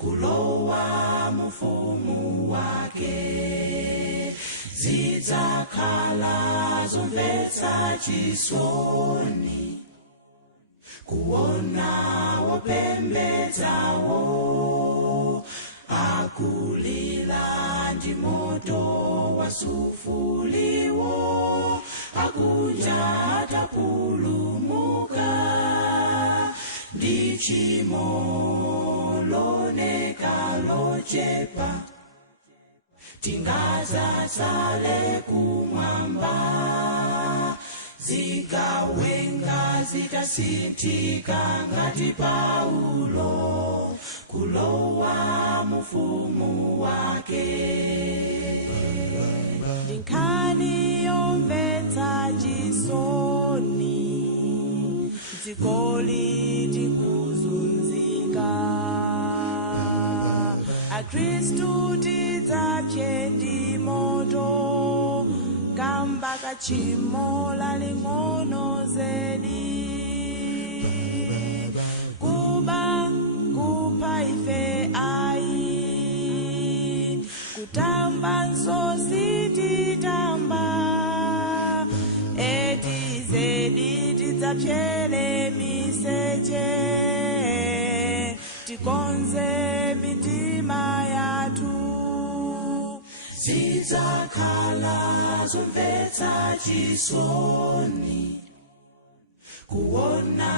kulowa mufumu wake. Zidzakhala zomvetsa chisoni kuona wopembedzawo akulila ndi moto wasufuliwo, akunja atapulumuka ndi tchimo loneka lochepa. Tingazatsale kumwamba, zigawenga zitasinthika ngati Paulo, kulowa mufumu wake. Nkhani yomvetsa chisoni, dziko likuzunzika. Akristu tidzapse ndi moto, kamba kachimo laling'ono zedi. Kuba kupha ife ayi, kutamba nsozi titamba, eti zedi tidzapsele miseche, tikonze mitima yathu. Zidzakhala zomvetsa chisoni kuona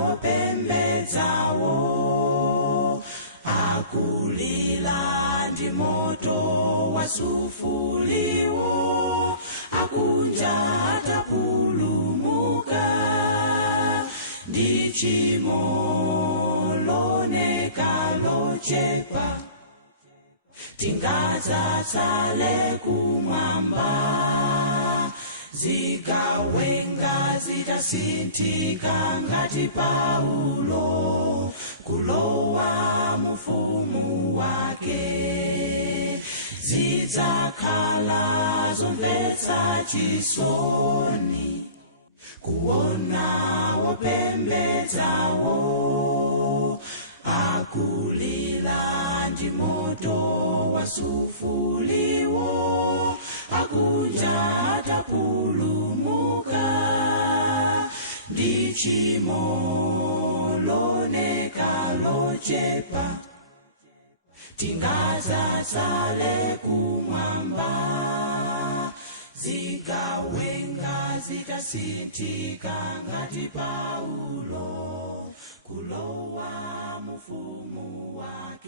wopembedzawo akulila ndi moto wasufuliwo, akunja atapulumuka ndi tchimo loneka lochepa. Tingazatsale kumwamba, zigawenga zitasinthika ngati Paulo, kulowa mufumu wake. Zidzakhala zomvetsa chisoni kuona wopembedzawo akulila ndi moto wasufuliwo, akunja atapulumuka ndi tchimo loneka lochepa. Tingazatsale kumwamba, zigawenga zitasinthika ngati Paulo, kulowa mufumu wake.